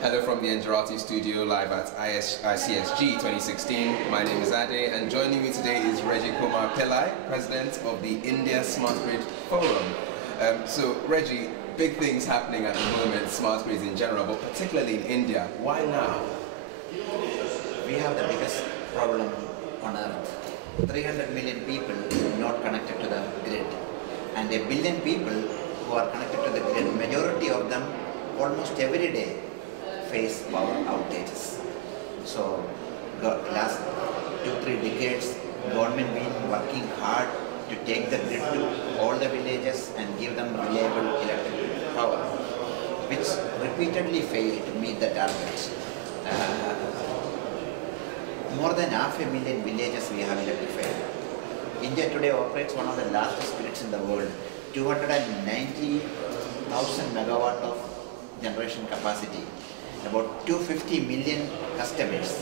Hello from the Engerati studio live at ICSG 2016. My name is Ade, and joining me today is Reggie Kumar Pillai, President of the India Smart Grid Forum. So Reggie, big things happening at the moment, smart grids in general, but particularly in India. Why now? We have the biggest problem on earth. 300 million people not connected to the grid, and 1 billion people who are connected to the grid. Majority of them almost every day face power outages. So last 2-3 decades, government been working hard to take the grid to all the villages and give them reliable electric power, which repeatedly failed to meet the targets. More than 500,000 villages we have electrified. India today operates one of the largest grids in the world, 290,000 megawatt of generation capacity, about 250 million customers,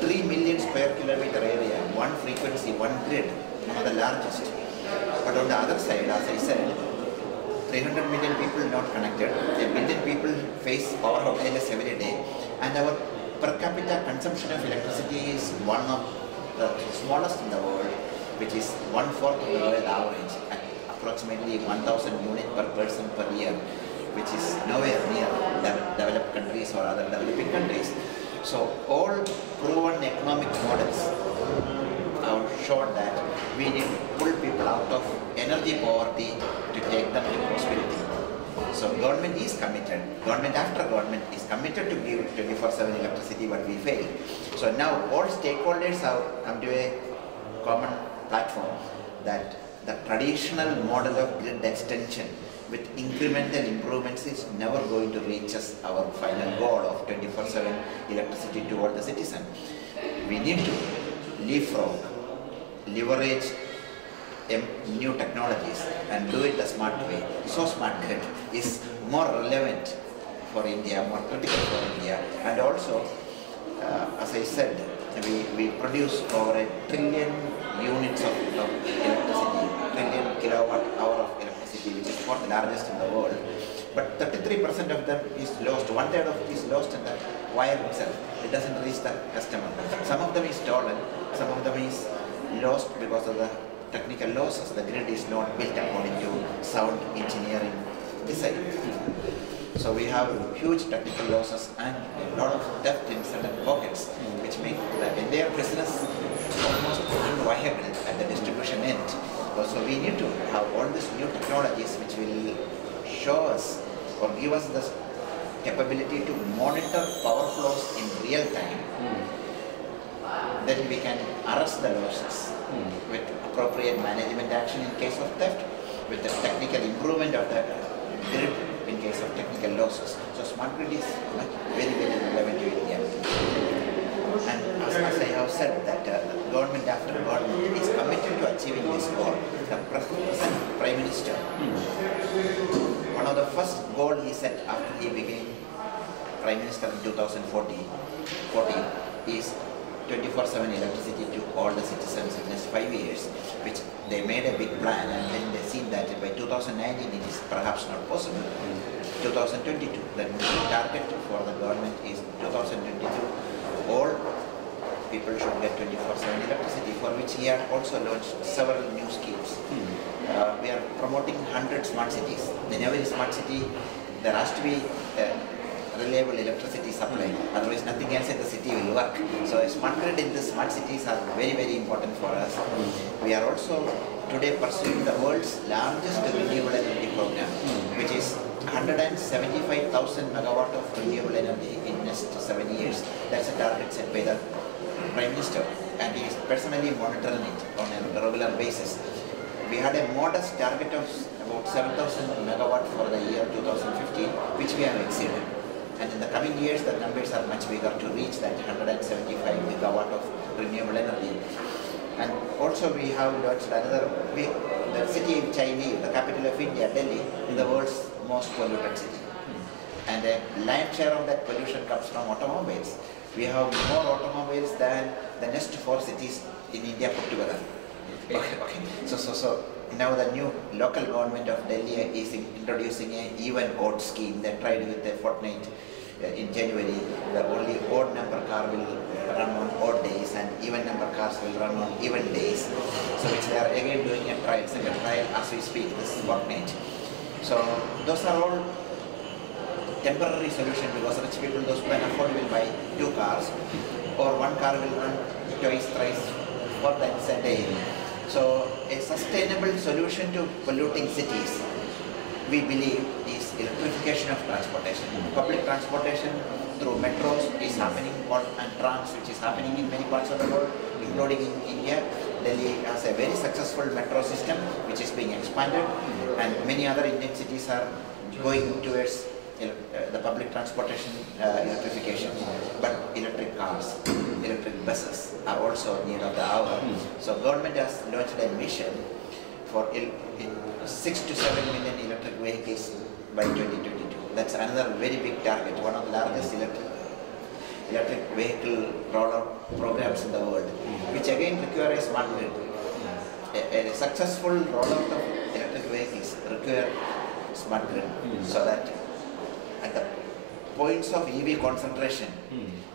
3 million square kilometer area, one frequency, one grid, one of the largest. But on the other side, as I said, 300 million people not connected, 1 billion people face power outages every day, and our per capita consumption of electricity is one of the smallest in the world, which is 1/4 of the world average, at approximately 1,000 units per person per year, which is nowhere near developed countries or other developing countries. So all proven economic models have shown that we need to pull people out of energy poverty to take them to prosperity. So government is committed, government after government is committed to give 24/7 electricity, but we fail. So now all stakeholders have come to a common platform that the traditional model of grid extension with incremental improvements is never going to reach us our final goal of 24/7 electricity to all the citizen. We need to leapfrog, leverage new technologies and do it the smart way. So smart grid is more relevant for India, more critical for India, and also, as I said, we produce over 1 trillion units of electricity, trillion kilowatt hour of electricity, which is 4th largest in the world. But 33% of them is lost. 1/3 of it is lost in the wire itself. It doesn't reach the customer. Some of them is stolen. Some of them is lost because of the technical losses. The grid is not built according to sound engineering design. So we have huge technical losses and a lot of theft in certain pockets, which make the entire business almost inviable at the distribution end. So we need to have all these new technologies which will show us or give us the capability to monitor power flows in real time. Then we can arrest the losses with appropriate management action in case of theft, with the technical improvement of the grid in case of technical losses. So smart grid is very, very relevant to India. And as I have said that government after government is committed to achieving this goal. The present Prime Minister, one of the first goal he set after he became Prime Minister in 2014 is 24/7 electricity to all the citizens in the next 5 years, which they made a big plan, and then they seen that by 2019 it is perhaps not possible. 2022, the target for the government is 2022. All people should get 24/7 electricity, for which he had also launched several new schemes. We are promoting 100 smart cities. In every smart city, there has to be reliable electricity supply, otherwise nothing else in the city will work. So a smart grid in the smart cities are very, very important for us. We are also today pursuing the world's largest renewable energy program, which is 175,000 megawatt of renewable energy in next 7 years. That's a target set by the Prime Minister, and he is personally monitoring it on a regular basis. We had a modest target of about 7,000 megawatt for the year 2015, which we have exceeded. And in the coming years, the numbers are much bigger to reach that 175 megawatt of renewable energy. And also we have launched another, the city of Chennai, the capital of India, Delhi, is the world's most polluted city. And a lion's share of that pollution comes from automobiles. We have more automobiles than the next 4 cities in India put together. Okay. So now the new local government of Delhi is introducing a even odd scheme. They tried with a fortnight in January, the only odd number car will run on odd days and even number cars will run on even days. So which they are again doing a trial, second trial as we speak, this fortnight. So those are all temporary solution because rich people, those who can afford, will buy 2 cars, or 1 car will run twice, thrice, 4 times a day. So a sustainable solution to polluting cities, we believe, is electrification of transportation. Public transportation through metros is happening, and trams, which is happening in many parts of the world, including in India. Delhi has a very successful metro system which is being expanded, and many other Indian cities are going towards the public transportation electrification. But electric cars, electric buses are also need of the hour. So government has launched a mission for 6 to 7 million electric vehicles by 2022. That's another very big target, one of the largest electric vehicle rollout programs in the world, which again require a smart grid. A successful rollout of electric vehicles require smart grid, so that at the points of EV concentration,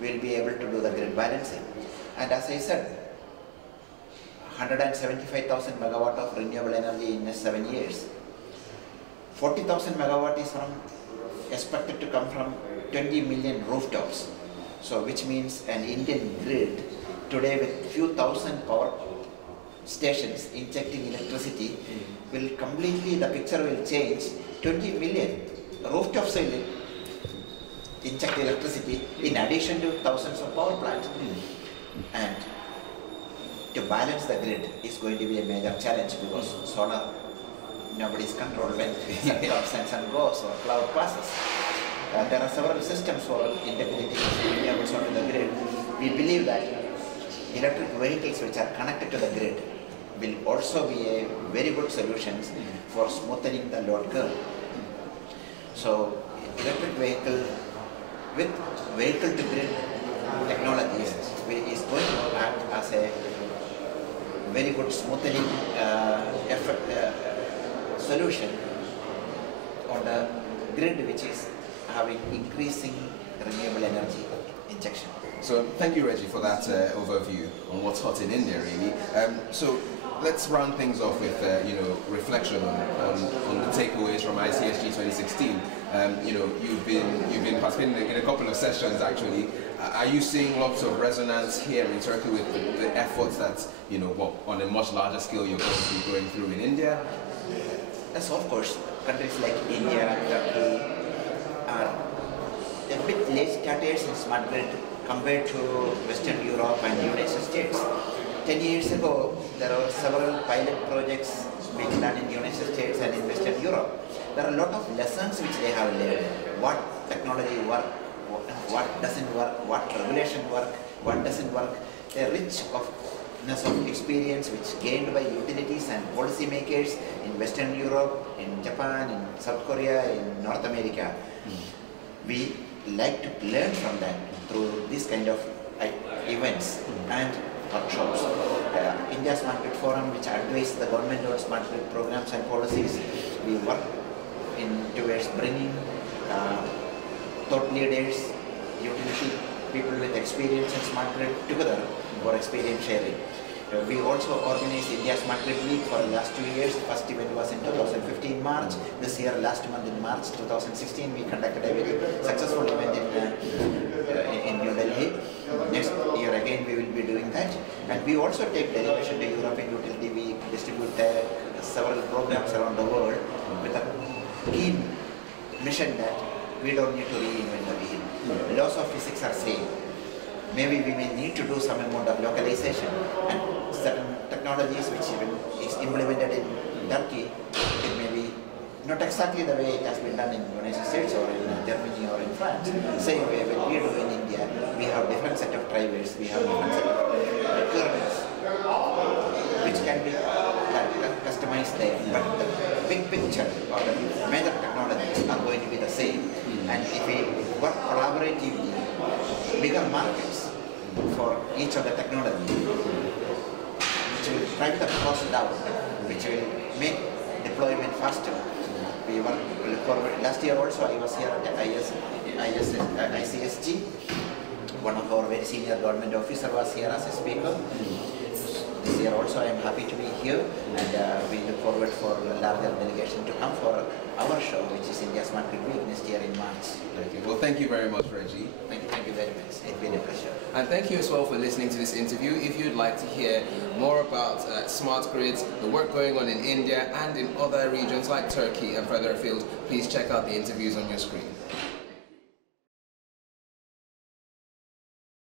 we'll be able to do the grid balancing. And as I said, 175,000 megawatt of renewable energy in 7 years. 40,000 megawatt is expected to come from 20 million rooftops. So which means an Indian grid today with few thousand power stations injecting electricity will completely, the picture will change. 20 million rooftops will inject electricity in addition to thousands of power plants. And to balance the grid is going to be a major challenge because solar, nobody's control when sun comes and sun goes or cloud passes. There are several systems for integrating renewables onto the grid. We believe that electric vehicles which are connected to the grid will also be a very good solution for smoothening the load curve. So electric vehicle with vehicle to grid technologies is going to act as a very good smoothening solution on the grid, which is having increasing renewable energy injection. So thank you, Reggie, for that overview on what's hot in India, really. So let's round things off with reflection on the takeaways from ICSG 2016. You've been participating in a couple of sessions actually. Are you seeing lots of resonance here in Turkey with the efforts that on a much larger scale you're going to be going through in India? Yes, of course. Countries like India, Turkey are a bit late starters in smart grid compared to Western Europe and United States. 10 years ago, there were several pilot projects being done in United States and in Western Europe. There are a lot of lessons which they have learned. What technology works, what doesn't work, what regulation works, what doesn't work. A richness of experience which gained by utilities and policymakers in Western Europe, in Japan, in South Korea, in North America. We like to learn from that through this kind of events and workshops. India Smart Grid Forum, which advises the government on smart grid programs and policies, we work towards bringing thought leaders, utility people with experience in smart grid together for experience sharing. We also organized India Smart Grid Week for the last 2 years. The first event was in 2015 March. This year, last month in March 2016, we conducted a very successful event in New Delhi. Next year again we will be doing that. And we also take delegation to European Utility Week, distribute several programs around the world with a keen mission that we don't need to reinvent the wheel. Laws of physics are same. Maybe we may need to do some amount of localization, and certain technologies which is implemented in Turkey, it may be not exactly the way it has been done in the United States or in Germany or in France. Same way when we do in India, we have different set of drivers, we have different set of requirements which can be customized there. But the big picture or the major technologies are going to be the same. And if we work collaboratively, bigger markets for each of the technology, which will drive the cost down, which will make deployment faster, we look forward. Last year also I was here at ICSG. One of our very senior government officer was here as a speaker. This year also I am happy to be here, and we look forward for a larger delegation to come for our show, which is India Smart Grid Week next year in March. Okay. Well, thank you very much, Reggie. Thank you very much. It's been a pleasure. And thank you as well for listening to this interview. If you'd like to hear more about smart grids, the work going on in India and in other regions like Turkey and further afield, please check out the interviews on your screen.